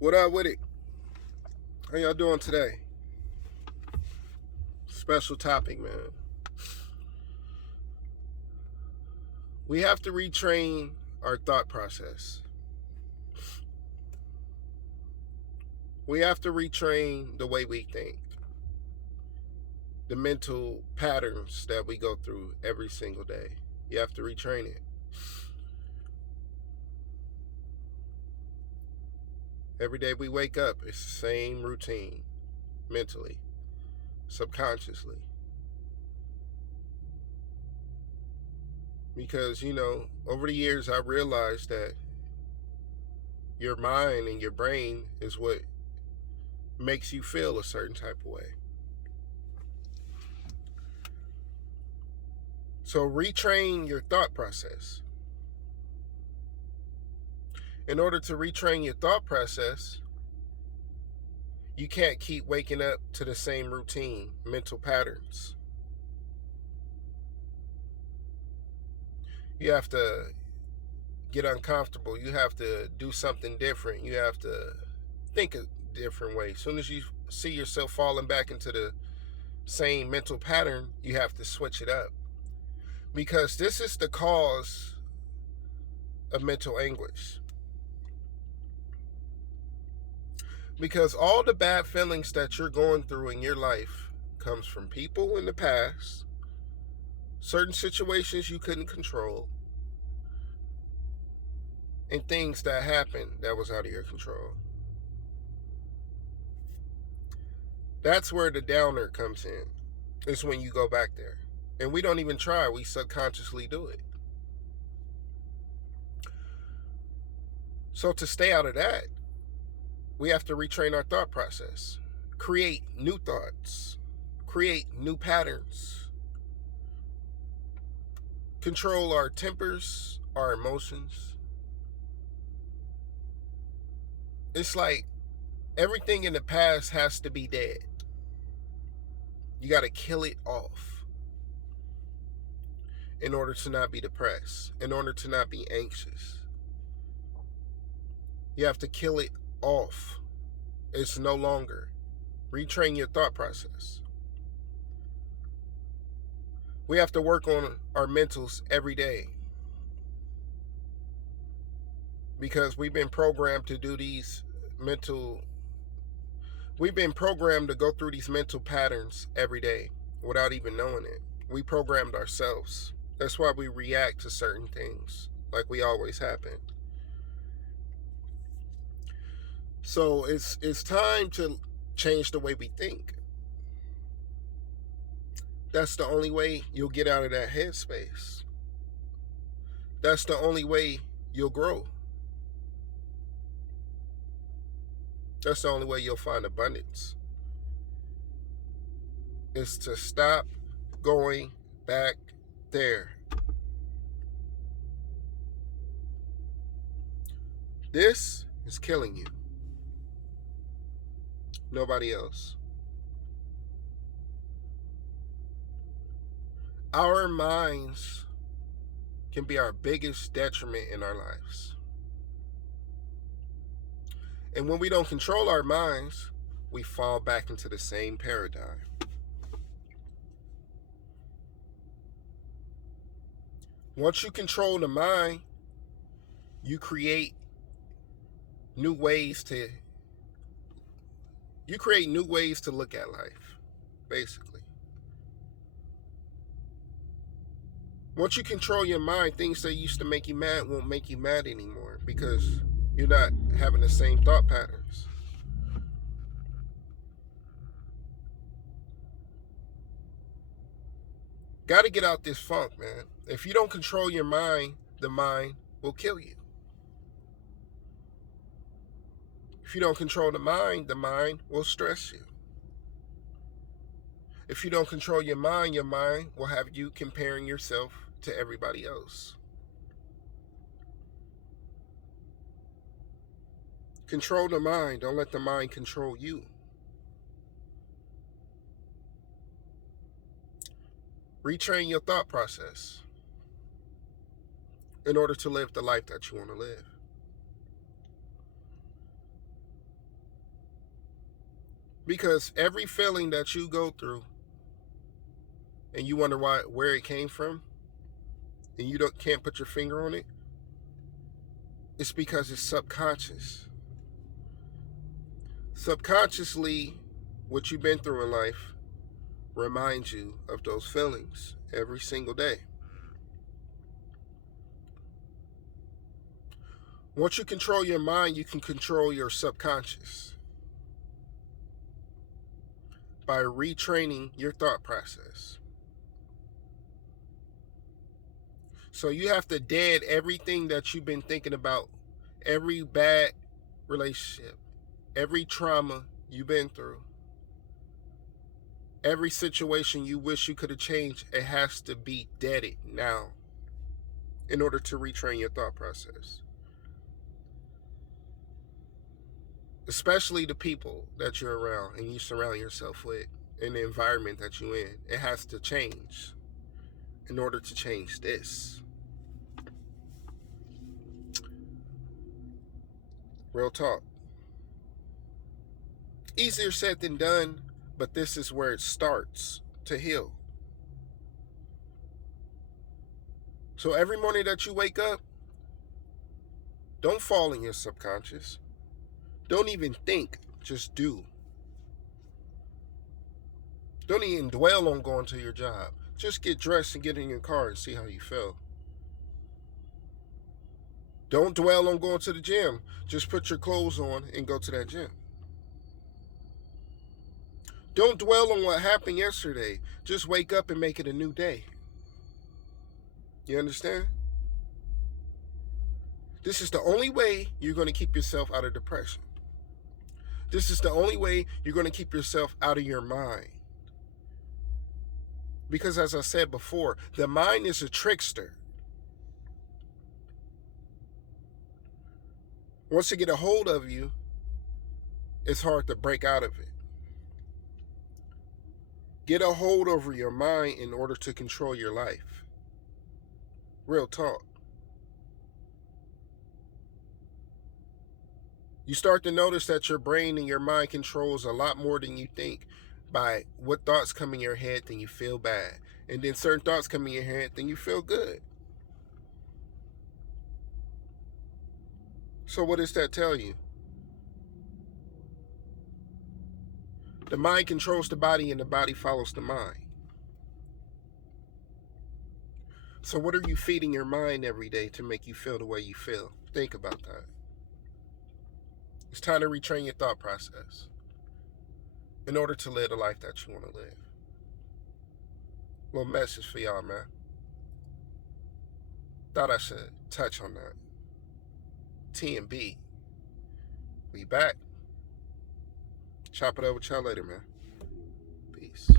What up with it? How y'all doing today? Special topic, man. We have to retrain our thought process. We have to retrain the way we think, the mental patterns that we go through every single day. You have to retrain it. Every day we wake up, it's the same routine mentally, subconsciously. Because, over the years, I realized that your mind and your brain is what makes you feel a certain type of way. So retrain your thought process. In order to retrain your thought process, you can't keep waking up to the same routine, mental patterns. You have to get uncomfortable. You have to do something different. You have to think a different way. As soon as you see yourself falling back into the same mental pattern, you have to switch it up. Because this is the cause of mental anguish. Because all the bad feelings that you're going through in your life comes from people in the past, certain situations you couldn't control, and things that happened that was out of your control. That's where the downer comes in. It's when you go back there. And we don't even try, we subconsciously do it. So to stay out of that, we have to retrain our thought process, create new thoughts, create new patterns, control our tempers, our emotions. It's like everything in the past has to be dead. You got to kill it off in order to not be depressed, in order to not be anxious. You have to kill it off. It's no longer. Retrain your thought process. We have to work on our mentals every day because we've been programmed to do we've been programmed to go through these mental patterns every day without even knowing it. We programmed ourselves. That's why we react to certain things like we always happen. So it's time to change the way we think. That's the only way you'll get out of that headspace. That's the only way you'll grow. That's the only way you'll find abundance. Is to stop going back there. This is killing you. Nobody else. Our minds can be our biggest detriment in our lives. And when we don't control our minds, we fall back into the same paradigm. Once you control the mind, you create new ways to look at life, basically. Once you control your mind, things that used to make you mad won't make you mad anymore because you're not having the same thought patterns. Got to get out this funk, man. If you don't control your mind, the mind will kill you. If you don't control the mind will stress you. If you don't control your mind will have you comparing yourself to everybody else. Control the mind. Don't let the mind control you. Retrain your thought process in order to live the life that you want to live. Because every feeling that you go through and you wonder where it came from and you can't put your finger on it, it's because it's subconscious. Subconsciously, what you've been through in life reminds you of those feelings every single day. Once you control your mind, you can control your subconscious by retraining your thought process. So you have to dead everything that you've been thinking about, every bad relationship, every trauma you've been through, every situation you wish you could have changed. It has to be deaded now in order to retrain your thought process. Especially the people that you're around and you surround yourself with and the environment that you're in. It has to change in order to change this. Real talk. Easier said than done, but this is where it starts to heal. So every morning that you wake up, don't fall in your subconscious. Don't even think, just do. Don't even dwell on going to your job. Just get dressed and get in your car and see how you feel. Don't dwell on going to the gym. Just put your clothes on and go to that gym. Don't dwell on what happened yesterday. Just wake up and make it a new day. You understand? This is the only way you're going to keep yourself out of depression. This is the only way you're going to keep yourself out of your mind. Because as I said before, the mind is a trickster. Once it get a hold of you, it's hard to break out of it. Get a hold over your mind in order to control your life. Real talk. You start to notice that your brain and your mind controls a lot more than you think by what thoughts come in your head, then you feel bad. And then certain thoughts come in your head, then you feel good. So what does that tell you? The mind controls the body and the body follows the mind. So what are you feeding your mind every day to make you feel the way you feel? Think about that. It's time to retrain your thought process in order to live the life that you want to live. Little message for y'all, man. Thought I should touch on that. T and B. We back. Chop it over with y'all later, man. Peace.